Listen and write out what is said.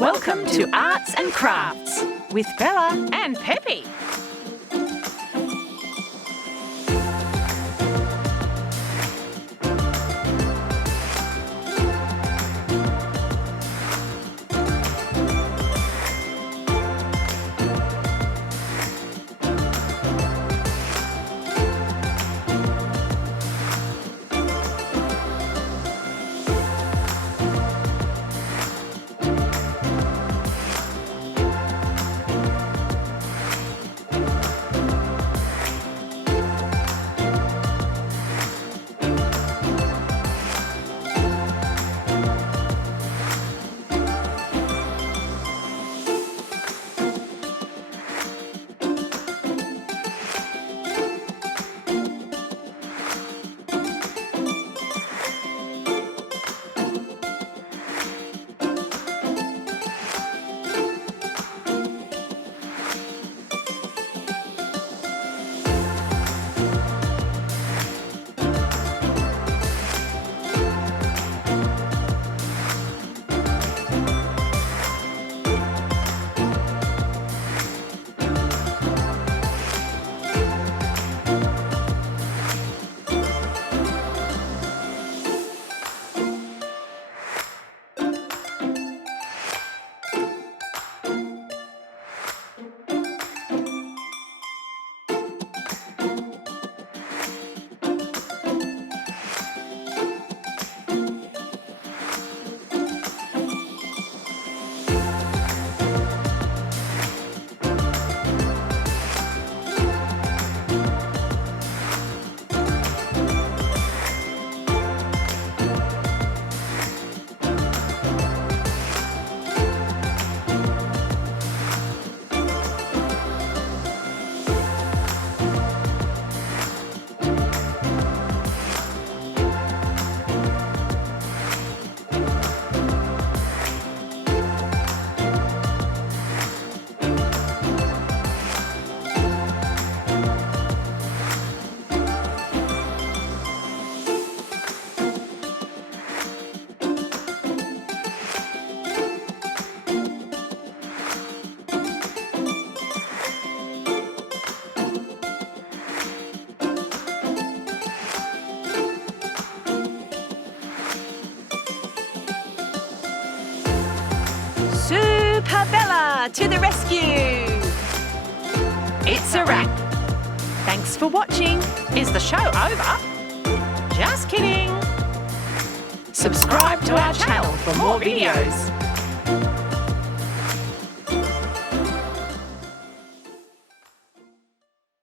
Welcome to Arts and Crafts with Bella and Pepe. Super Bella to the rescue! It's a wrap. Thanks for watching. Is the show over? Just kidding. Subscribe to our channel for more videos.